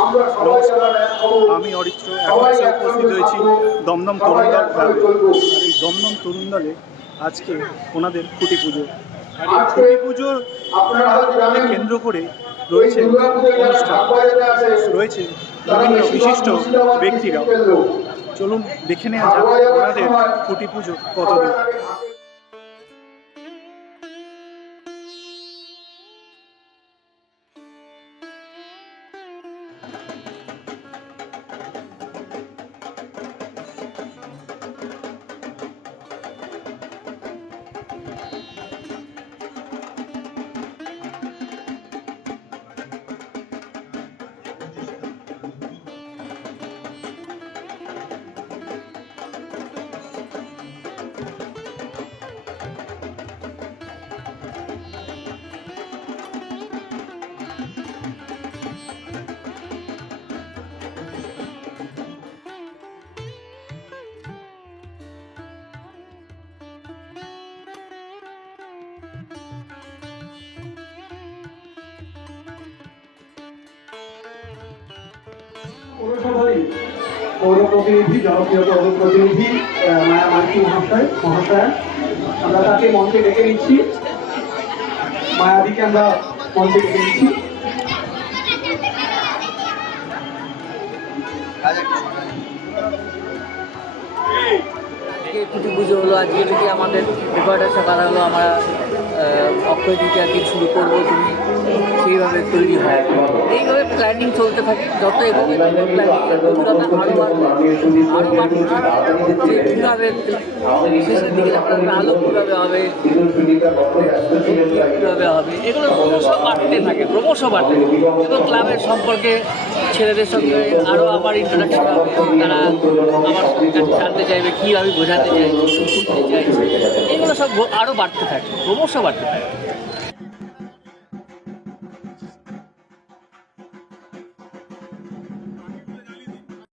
নমস্কার, আমি অরিত্র। এখন এসে উপস্থিত হয়েছি দমদম তরুণ দল ক্লাবে। আর এই দমদম তরুণ দলে আজকে ওনাদের খুঁটি পুজো। আর এই খুঁটি পুজোর কেন্দ্র করে রয়েছে অনুষ্ঠান, রয়েছে বিভিন্ন বিশিষ্ট ব্যক্তিরা। চলুন দেখে নেওয়া যাক ওনাদের খুঁটি পুজো কতদূর। পৌর প্রতিনিধি, জনপ্রিয় পৌর প্রতিনিধি মায়া মার্কি মহাশয়, আমরা তাকে মঞ্চে ডেকে নিচ্ছি। মায়াদিকে আমরা মঞ্চে ডেকে নিচ্ছি। খুঁটি পুজো হলো আজকে থেকে আমাদের প্রিপারেশন করা হলো। আমরা অক্ষয় তৃতীয়ার দিন শুরু করবো, তুমি সেইভাবে তৈরি হয়। এইভাবে প্ল্যানিং চলতে থাকে। যত এভাবে কীভাবে শেষের দিকে আলো কীভাবে হবে, কীভাবে হবে, এগুলো ক্রমশ বাড়তে থাকে, ক্রমশ বাড়তে থাকে। এবং ক্লাবের সম্পর্কে ছেলেদের সঙ্গে আরও আমার ইন্ট্রোডাকশন হবে। তারা আমার কাছে জানতে চাইবে কী আমি বোঝাতে চাইছি, শিখতে চাইছি। এগুলো সব আরও বাড়তে থাকে, ক্রমশ বাড়তে থাকে।